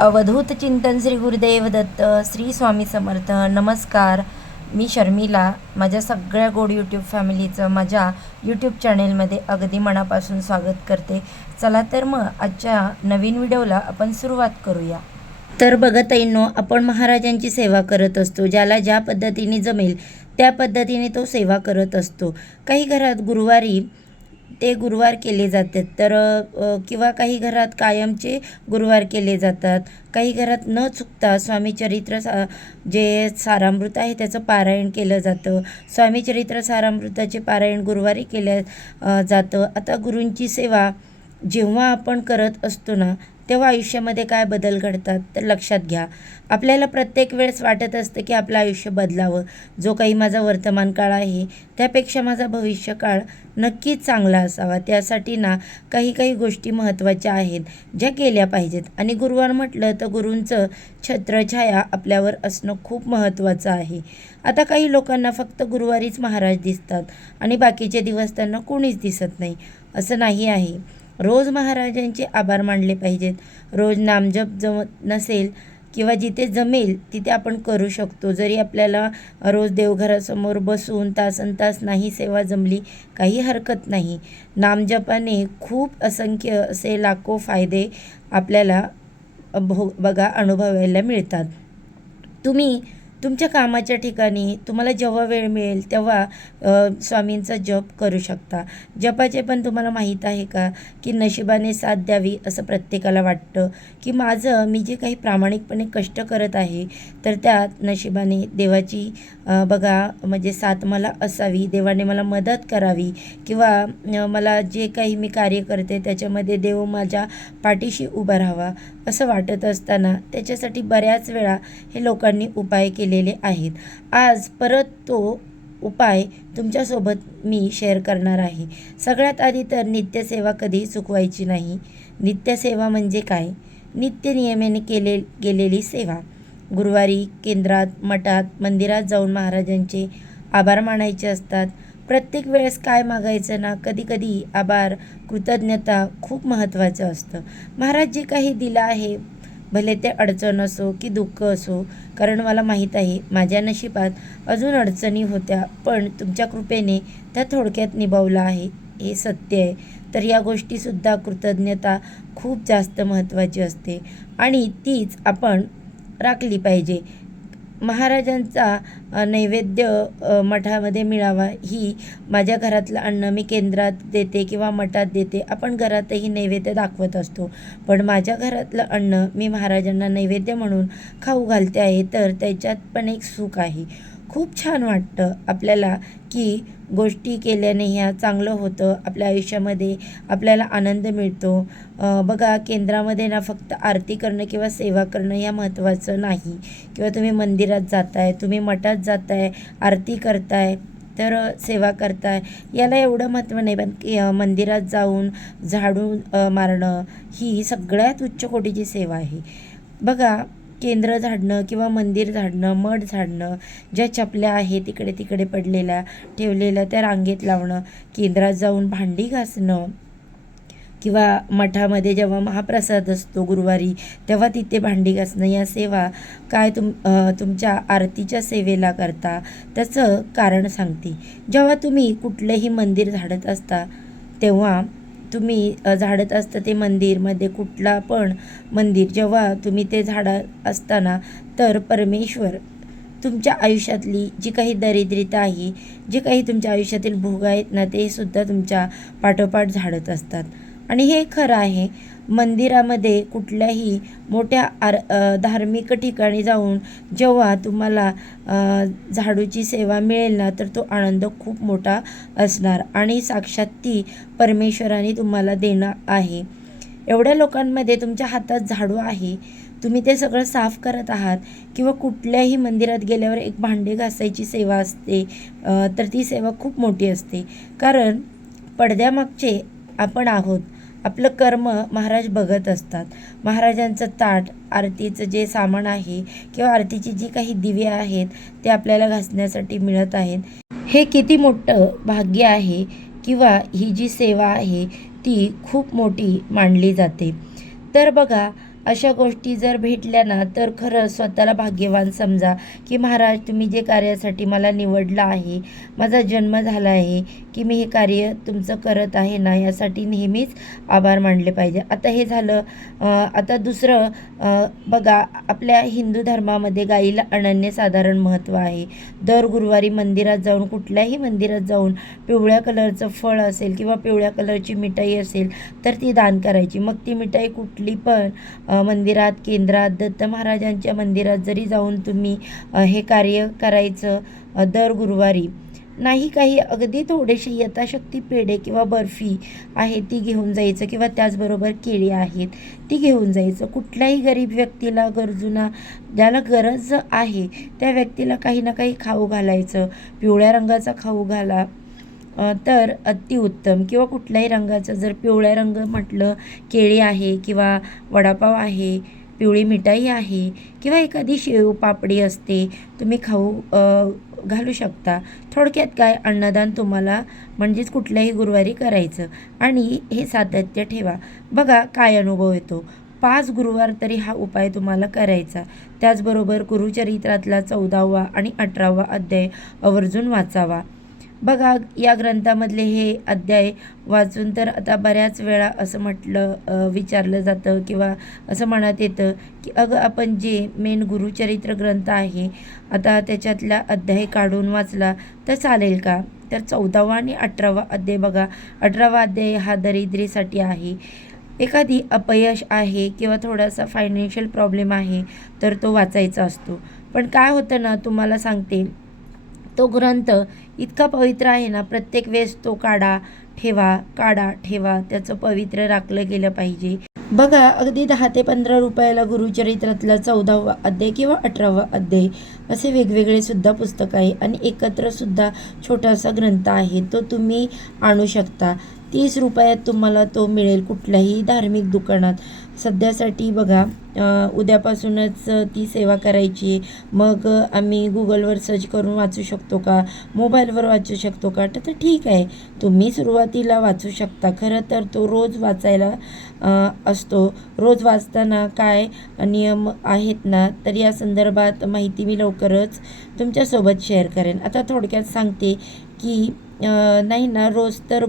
अवधूत चिंतन श्री गुरुदेव दत्त श्री स्वामी समर्थ. नमस्कार, मी शर्मिला. माझ्या सगळ्या गोड यूट्यूब फॅमिलीचं माझ्या यूट्यूब चॅनेलमध्ये अगदी मनापासून स्वागत करते. चला तर मग आजच्या नवीन व्हिडिओला आपण सुरुवात करूया. तर बघत ऐनो, आपण महाराजांची सेवा करत असतो. ज्याला ज्या पद्धतीने जमेल त्या पद्धतीने तो सेवा करत असतो. काही घरात गुरुवारी ते गुरुवार केले जातात, तर किंवा काही घरात कायमचे गुरुवार केले जातात. काही घरात न चुकता स्वामीचरित्र जे सारामृत आहे त्याचं पारायण केलं जातं. स्वामीचरित्र सारामृताचे पारायण गुरुवारी केलं जातं. आता गुरूंची सेवा जेव्हा आपण करत असतो ना, तेव्हा आयुष्यामध्ये काय बदल घडतात तर लक्षात घ्या. आपल्याला प्रत्येक वेळेस वाटत असतं की आपलं आयुष्य बदलावं. जो काही माझा वर्तमान काळ आहे त्यापेक्षा माझा भविष्यकाळ नक्कीच चांगला असावा. त्यासाठी ना काही गोष्टी महत्त्वाच्या आहेत ज्या केल्या पाहिजेत. आणि गुरुवार म्हटलं तर गुरूंचं छत्रछाया आपल्यावर असणं खूप महत्त्वाचं आहे. आता काही लोकांना फक्त गुरुवारीच महाराज दिसतात आणि बाकीचे दिवस त्यांना कोणीच दिसत नाही. असं नाही आहे. रोज महाराजांचे आभार मानले पाहिजेत. रोज नामजप जमत नसेल किंवा जिथे जमेल तिथे आपण करू शकतो. जरी आपल्याला रोज देवघरासमोर बसून तासनतास नाही सेवा जमली, काही हरकत नाही. नामजपाने खूप असंख्य असे लाखो फायदे आपल्याला अनुभवायला मिळतात. तुम्ही तुमच्या कामाच्या ठिकाणी तुम्हाला जेव्हा वेळ मिळेल तेव्हा स्वामींचा जप करू शकता. जपाचे पण तुम्हाला माहीत आहे का की नशिबाने साथ द्यावी असं प्रत्येकाला वाटतं की मी जे काही प्रामाणिकपणे कष्ट करत आहे तर त्यात नशिबाने देवाची म्हणजे साथ मला असावी, देवाने मला मदत करावी किंवा मला जे काही मी कार्य करते त्याच्यामध्ये देव माझ्या पाठीशी उभा राहावा असं वाटत असताना त्याच्यासाठी बऱ्याच वेळा हे लोकांनी उपाय केलेले आहेत. आज परत तो उपाय तुमच्यासोबत मी शेअर करणार आहे. सगळ्यात आधी तर नित्यसेवा कधीही चुकवायची नाही. नित्यसेवा म्हणजे काय? नित्य नियमाने गेलेली सेवा. गुरुवारी केंद्रात, मठात, मंदिरात जाऊन महाराजांचे आभार मानायचे असतात. प्रत्येक वेळेस काय मागायचं ना, कधी आभार, कृतज्ञता खूप महत्त्वाचं असतं. महाराज जे काही दिलं आहे, भले ते अडचण असो की दुःख असो, कारण मला माहीत आहे माझ्या नशिबात अजून अडचणी होत्या, पण तुमच्या कृपेने त्या थोडक्यात निभावलं आहे, हे सत्य आहे. तर या गोष्टीसुद्धा कृतज्ञता खूप जास्त महत्त्वाची असते आणि तीच आपण राखली पाहिजे. महाराजांचा नैवेद्य मठामध्ये मिळावा ही माझ्या घरातलं अन्न मी केंद्रात देते किंवा मठात देते. आपण घरातही नैवेद्य दाखवत असतो, पण माझ्या घरातलं अन्न मी महाराजांना नैवेद्य म्हणून खाऊ घालते आहे, तर त्याच्यात पण एक सुख आहे. खूप छान वाटतं आपल्याला की गोष्टी केल्याने ह्या चांगलं होतं. आपल्या आयुष्यामध्ये आपल्याला आनंद मिळतो. बघा, केंद्रामध्ये ना फक्त आरती करणं किंवा सेवा करणं या महत्त्वाचं नाही. किंवा तुम्ही मंदिरात जाताय, तुम्ही मठात जाताय, आरती करताय तर सेवा करताय, याला एवढं महत्त्व नाही. पण मंदिरात जाऊन झाडू मारणं ही सगळ्यात उच्च कोटीची सेवा आहे. बघा, केंद्र झाडणं किंवा मंदिर झाडणं, मठ झाडणं, ज्या चपल्या आहेत तिकडे पडलेल्या ठेवलेल्या त्या रांगेत लावणं, केंद्रात जाऊन भांडी घासणं किंवा मठामध्ये जेव्हा महाप्रसाद असतो गुरुवारी तेव्हा तिथे भांडी घासणं, या सेवा काय तुमच्या आरतीच्या सेवेला करता त्याचं कारण सांगते. जेव्हा तुम्ही कुठलंही मंदिर झाडत असता तेव्हा तुम्ही झाडत असता ते मंदिरमध्ये कुठला पण मंदिर जेव्हा तुम्ही ते झाडत असताना तर परमेश्वर तुमच्या आयुष्यातली जी काही दरिद्रता आहे, जे काही तुमच्या आयुष्यातील भोग आहेत ना, ते सुद्धा तुमच्या पाठोपाठ झाडत असतात. आणि हे खरं आहे. मंदिरामध्ये कुठल्याही मोठ्या धार्मिक ठिकाणी जाऊन जेव्हा तुम्हाला झाडूची सेवा मिळेल ना, तर तो आनंद खूप मोठा असणार आणि साक्षात ती परमेश्वराने तुम्हाला देणं आहे. एवढ्या लोकांमध्ये तुमच्या हातात झाडू आहे, तुम्ही ते सगळं साफ करत आहात किंवा कुठल्याही मंदिरात गेल्यावर एक भांडे घासायची सेवा असते, तर ती सेवा खूप मोठी असते. कारण पडद्यामागचे आपण आहोत. आपलं कर्म महाराज बघत असतात. महाराजांचं ताट, आरतीचं जे सामान आहे किंवा आरतीची जी काही दिवे आहेत ते आपल्याला घासण्यासाठी मिळत आहेत. हे किती मोठं भाग्य आहे किंवा ही जी सेवा आहे ती खूप मोठी मानली जाते. तर बघा, अशा गोष्टी जर भेटल्या ना तर खरंच स्वतःला भाग्यवान समजा, की महाराज तुम्ही जे कार्यासाठी मला निवडलं आहे, माझा जन्म झाला आहे, की मी हे कार्य तुमचं करत आहे ना, यासाठी नेहमीच आभार मानले पाहिजे. आता हे झालं. आता दुसरं बघा, आपल्या हिंदू धर्मामध्ये गाईला अनन्यसाधारण महत्त्व आहे. दर गुरुवारी मंदिरात जाऊन, कुठल्याही मंदिरात जाऊन पिवळ्या कलरचं फळ असेल किंवा पिवळ्या कलरची मिठाई असेल तर ती दान करायची. मग ती मिठाई कुठली पण मंदिरात, केंद्रात, दत्त महाराजांच्या मंदिरात जरी जाऊन तुम्ही हे कार्य करायचं. दर गुरुवारी नाही, काही अगदी थोडेसे यथाशक्ती पेढे किंवा बर्फी आहे ती घेऊन जायचं, किंवा त्याचबरोबर केळी आहेत ती घेऊन जायचं. कुठल्याही गरीब व्यक्तीला, गरजूंना, ज्याला गरज आहे त्या व्यक्तीला काही ना काही खाऊ घालायचं. पिवळ्या रंगाचा खाऊ घाला तर अतिउत्तम, किंवा कुठल्याही रंगाचं. जर पिवळ्या रंग म्हटलं, केळी आहे किंवा वडापाव आहे, पिवळी मिठाई आहे किंवा एखादी शेव पापडी असते, तुम्ही खाऊ घालू शकता. थोडक्यात काय, अन्नदान तुम्हाला म्हणजेच कुठल्याही गुरुवारी करायचं आणि हे सातत्य ठेवा. बघा काय अनुभव येतो. 5 गुरुवार तरी हा उपाय तुम्हाला करायचा. त्याचबरोबर गुरुचरित्रातला 14वा आणि 18वा अध्याय आवर्जून वाचावा. बघा, या ग्रंथामधले हे अध्याय वाचून तर आता बऱ्याच वेळा असं विचारलं जातं किंवा असं मनात येतं की अगं, आपण जे मेन गुरुचरित्र ग्रंथ आहे, आता त्याच्यातला अध्याय काढून वाचला तर चालेल का? तर 14वा आणि 18वा अध्याय बघा. 18वा अध्याय हा दरिद्रीसाठी आहे. एखादी अपयश आहे किंवा थोडासा फायनान्शियल प्रॉब्लेम आहे तर तो वाचायचा असतो. पण काय होतं ना, तुम्हाला सांगते, तो ग्रंथ इतका पवित्र आहे ना, प्रत्येक वेळेस तो काढा ठेवा, त्याचं पवित्र राखलं गेलं पाहिजे. बघा, अगदी 10 ते 15 रुपयाला गुरुचरित्रातला 14वा अध्याय किंवा 18वा अध्याय असे वेगवेगळे सुद्धा पुस्तक आहे आणि एकत्र सुद्धा छोटासा ग्रंथ आहे, तो तुम्ही आणू शकता. 30 रुपयात तुम्हाला तो मिळेल कुठल्याही धार्मिक दुकानात. सध्यासाठी बघा, उद्यापासूनच ती सेवा करायची. मग आम्ही गुगलवर सर्च करून वाचू शकतो का, मोबाईलवर वाचू शकतो का? तर ठीक आहे, तुम्ही सुरुवातीला वाचू शकता. खरं तर तो रोज वाचायला असतो. रोज वाचताना काय नियम आहेत ना, तर या संदर्भात माहिती मी लवकरच तुमच्यासोबत शेअर करेन. आता थोडक्यात सांगते की नाही ना, रोज तर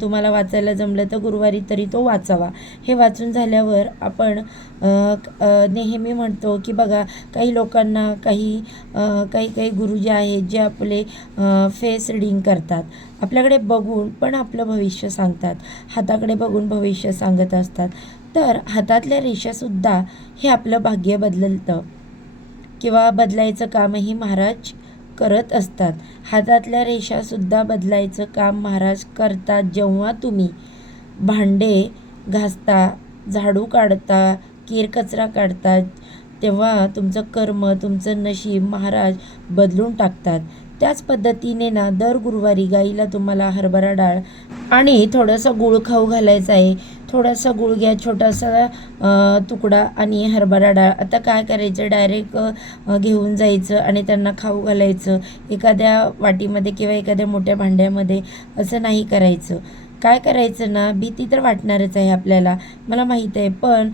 तुम्हाला वाचायला जमलं तर गुरुवारी तरी तो वाचावा. हे वाचून झाल्यावर आपण नेहमी म्हणतो की बघा, काही लोकांना काही गुरु जे आहेत, जे आपले फेस रीडिंग करतात, आपल्याकडे बघून पण आपलं भविष्य सांगतात, हाताकडे बघून भविष्य सांगत असतात. तर हातातल्या रेषासुद्धा हे आपलं भाग्य बदलतं किंवा बदलायचं कामही महाराज करत असतात. हातातल्या रेषासुद्धा बदलायचं काम महाराज करतात. जेव्हा तुम्ही भांडे घासता, झाडू काढता, केरकचरा काढता, तेव्हा तुमचं कर्म, तुमचं नशीब महाराज बदलून टाकतात. त्याच पद्धतीने ना, दर गुरुवारी गाईला तुम्हाला हरभरा डाळ आणि थोडंसं गूळ खाऊ घालायचं आहे. थोडासा गूळ घ्या, छोटासा तुकडा आणि हरभरा डाळ. आता काय करायचं, डायरेक्ट घेऊन जायचं आणि त्यांना खाऊ घालायचं एखाद्या वाटीमध्ये किंवा एखाद्या मोठ्या भांड्यामध्ये. असं नाही करायचं. काय करायचं ना, भीती तर वाटणारच आहे आपल्याला, मला माहीत आहे, पण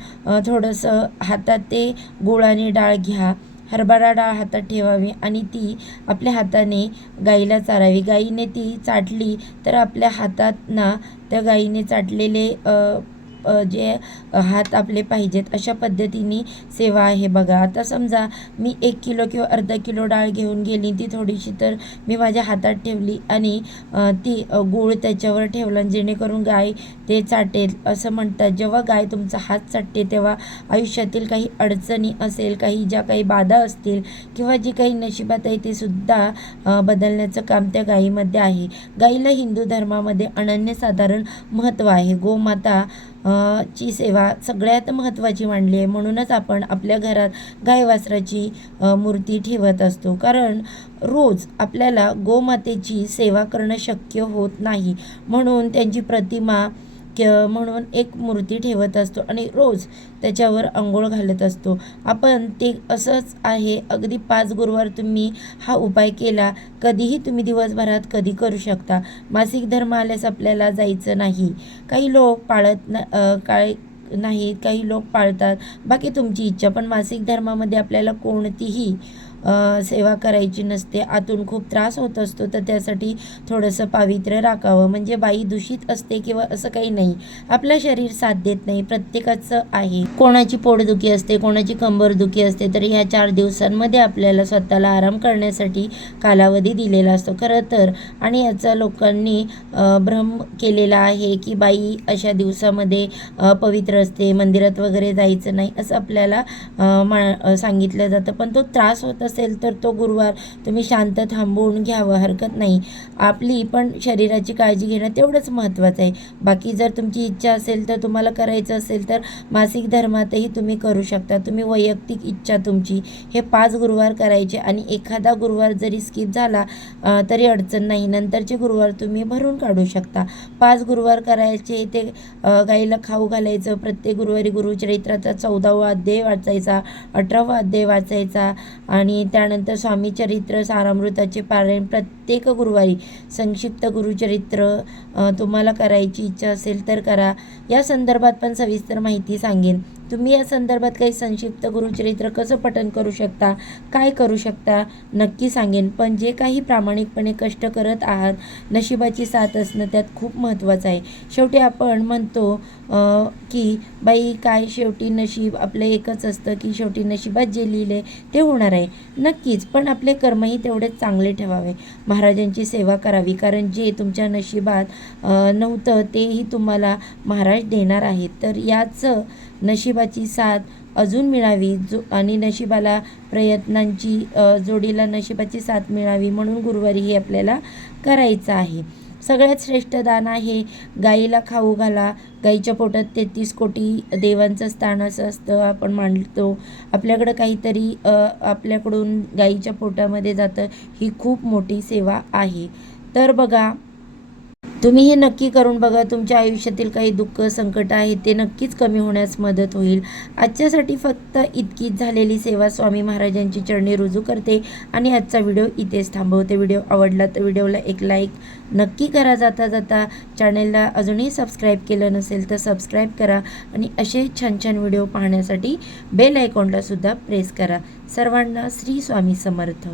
थोडंसं हातात ते गूळ आणि डाळ घ्या, हरभरा डाळ हातात ठेवावी आणि ती आपल्या हाताने गाईला चारावी. गाईने ती चाटली तर आपल्या हातात ना त्या गाईने चाटलेले जे हात आपले पाहिजेत, अशा पद्धतीने सेवा आहे बघा. आता समजा मी 1 किलो किंवा अर्धा किलो डाळ घेऊन गेली, ती थोडीशी तर मी माझ्या हातात ठेवली आणि ती गूळ त्याच्यावर ठेवला, जेणेकरून गाय ते चाटेल. असं म्हणतात, जेव्हा गाय तुमचा हात चाटते तेव्हा आयुष्यातील काही अडचणी असेल, काही बाधा असतील किंवा जी काही नशिबात आहे ते सुद्धा बदलण्याचं काम त्या गायीमध्ये आहे. गायीला हिंदू धर्मामध्ये अनन्यसाधारण महत्त्व आहे. गोमाता ची सेवा सगळ्यात महत्त्वाची मानली आहे. म्हणूनच आपण आपल्या घरात गाय वासराची मूर्ती ठेवत असतो, कारण रोज आपल्याला गोमातेची सेवा करणं शक्य होत नाही. म्हणून त्यांची प्रतिमा म्हणून एक मूर्ती ठेवत असतो आणि रोज त्याच्यावर अंघोळ घालत असतो आपण. ते असंच आहे. अगदी 5 गुरुवार तुम्ही हा उपाय केला, कधीही तुम्ही दिवसभरात कधी करू शकता. मासिक धर्म आल्यास आपल्याला जायचं नाही. काही लोक नाही, काही लोक पाळतात, बाकी तुमची इच्छा. पण मासिक धर्मामध्ये आपल्याला कोणतीही सेवा करायची नसते. आतून खूप त्रास होत असतो, तर त्यासाठी थोडंसं पावित्र्य राखावं. म्हणजे बाई दूषित असते किंवा असं काही नाही, आपलं शरीर साथ देत नाही, प्रत्येकाचं आहे. कोणाची पोटदुखी असते, कोणाची कंबरदुखी असते, तर ह्या 4 दिवसांमध्ये आपल्याला स्वतःला आराम करण्यासाठी कालावधी दिलेला असतो खरं तर. आणि याचा लोकांनी भ्रम केलेला आहे की बाई अशा दिवसामध्ये पवित्र असते, मंदिरात वगैरे जायचं नाही, असं आपल्याला सांगितलं जातं. पण तो त्रास होत असेल तर तो गुरुवार तुम्ही शांत थांबवून घ्यावं, हरकत नाही. आपली पण शरीराची काळजी घेणं तेवढंच महत्त्वाचं आहे. बाकी जर तुमची इच्छा असेल, तर तुम्हाला करायचं असेल तर मासिक धर्मातही तुम्ही करू शकता. तुम्ही वैयक्तिक इच्छा तुमची हे 5 गुरुवार करायचे आणि एखादा गुरुवार जरी स्किप झाला तरी अडचण नाही, नंतरचे गुरुवार तुम्ही भरून काढू शकता. 5 गुरुवार करायचे, ते गाईला खाऊ घालायचं. प्रत्येक गुरुवारी गुरुचरित्राचा 14वा अध्याय वाचायचा, 18वा अध्याय वाचायचा आणि त्यानंतर स्वामीचरित्र सारामृताचे पारायण प्रत्येक गुरुवारी. संक्षिप्त गुरुचरित्र तुम्हाला करायची इच्छा असेल तर करा. या संदर्भात पण सविस्तर माहिती सांगेन. तुम्ही या संदर्भात काही संक्षिप्त गुरुचरित्र कसं पठण करू शकता, काय करू शकता, नक्की सांगेन. पण जे काही प्रामाणिकपणे कष्ट करत आहात, नशिबाची साथ असणं त्यात खूप महत्त्वाचं आहे. शेवटी आपण म्हणतो की बाई काय, शेवटी नशीब आपलं एकच असतं की शेवटी नशिबात जे लिहिले ते होणार आहे. नक्कीच, पण आपले कर्मही तेवढेच चांगले ठेवावे, महाराजांची सेवा करावी, कारण जे तुमच्या नशिबात नव्हतं तेही तुम्हाला महाराज देणार आहेत. तर याचं नशिबाची साथ अजून मिळावी आणि नशिबाला प्रयत्नांची जोडीला नशिबाची साथ मिळावी म्हणून गुरुवारीही आपल्याला करायचं आहे. सगळ्यात श्रेष्ठ दान आहे गाईला खाऊ घाला. गाईच्या पोटात 33 कोटी देवांचं स्थान असं असतं, आपण मानतो. आपल्याकडं काहीतरी आपल्याकडून गाईच्या पोटामध्ये जातं, ही खूप मोठी सेवा आहे. तर बघा, तुम्ही हे नक्की करून बघा. तुमच्या आयुष्यातील काही दुःख संकट आहे ते नक्कीच कमी होण्यास मदत होईल. आजच्यासाठी फक्त इतकीच झालेली सेवा स्वामी महाराजांची चरणी रुजू करते आणि आजचा व्हिडिओ इथेच थांबवते. व्हिडिओ आवडला तर व्हिडिओला एक लाईक नक्की करा. जाता जाता चॅनलला अजूनही सबस्क्राईब केलं नसेल तर सबस्क्राईब करा आणि असे छान छान व्हिडिओ पाहण्यासाठी बेल आयकॉनला सुद्धा प्रेस करा. सर्वांना श्री स्वामी समर्थ.